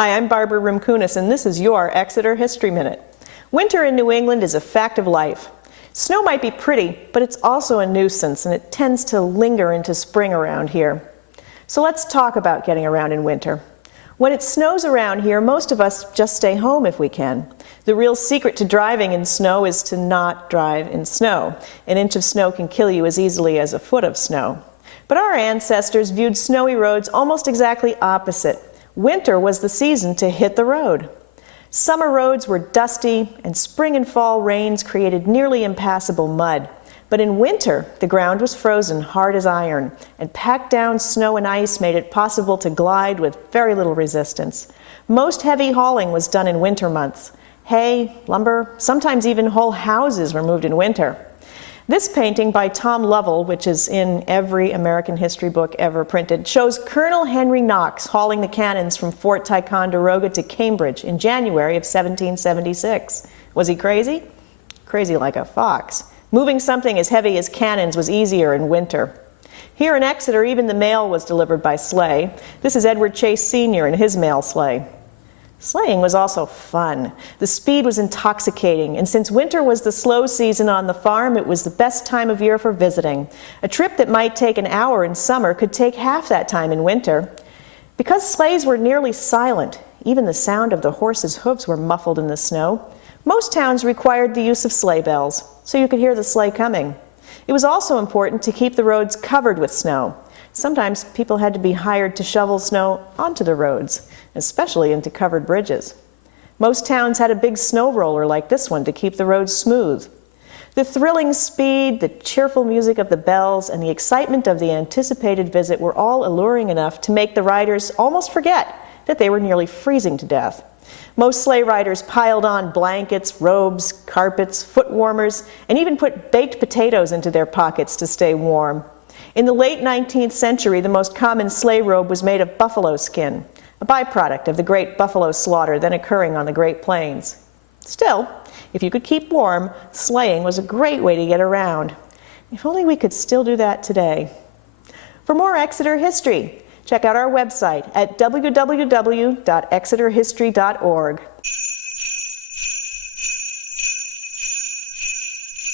Hi, I'm Barbara Rimkunis, and this is your Exeter History Minute. Winter in New England is a fact of life. Snow might be pretty, but it's also a nuisance, and it tends to linger into spring around here. So let's talk about getting around in winter. When it snows around here, most of us just stay home if we can. The real secret to driving in snow is to not drive in snow. An inch of snow can kill you as easily as a foot of snow. But our ancestors viewed snowy roads almost exactly opposite. Winter was the season to hit the road. Summer roads were dusty, and spring and fall rains created nearly impassable mud. But in winter, the ground was frozen hard as iron, and packed down snow and ice made it possible to glide with very little resistance. Most heavy hauling was done in winter months. Hay, lumber, sometimes even whole houses were moved in winter. This painting by Tom Lovell, which is in every American history book ever printed, shows Colonel Henry Knox hauling the cannons from Fort Ticonderoga to Cambridge in January of 1776. Was he crazy? Crazy like a fox. Moving something as heavy as cannons was easier in winter. Here in Exeter, even the mail was delivered by sleigh. This is Edward Chase Sr. in his mail sleigh. Sleighing was also fun. The speed was intoxicating, and since winter was the slow season on the farm, it was the best time of year for visiting. A trip that might take an hour in summer could take half that time in winter. Because sleighs were nearly silent, even the sound of the horses' hooves were muffled in the snow, most towns required the use of sleigh bells, so you could hear the sleigh coming. It was also important to keep the roads covered with snow. Sometimes people had to be hired to shovel snow onto the roads, especially into covered bridges. Most towns had a big snow roller like this one to keep the roads smooth. The thrilling speed, the cheerful music of the bells, and the excitement of the anticipated visit were all alluring enough to make the riders almost forget that they were nearly freezing to death. Most sleigh riders piled on blankets, robes, carpets, foot warmers, and even put baked potatoes into their pockets to stay warm. In the late 19th century, the most common sleigh robe was made of buffalo skin, a byproduct of the great buffalo slaughter then occurring on the Great Plains. Still, if you could keep warm, sleighing was a great way to get around. If only we could still do that today. For more Exeter history, check out our website at www.exeterhistory.org.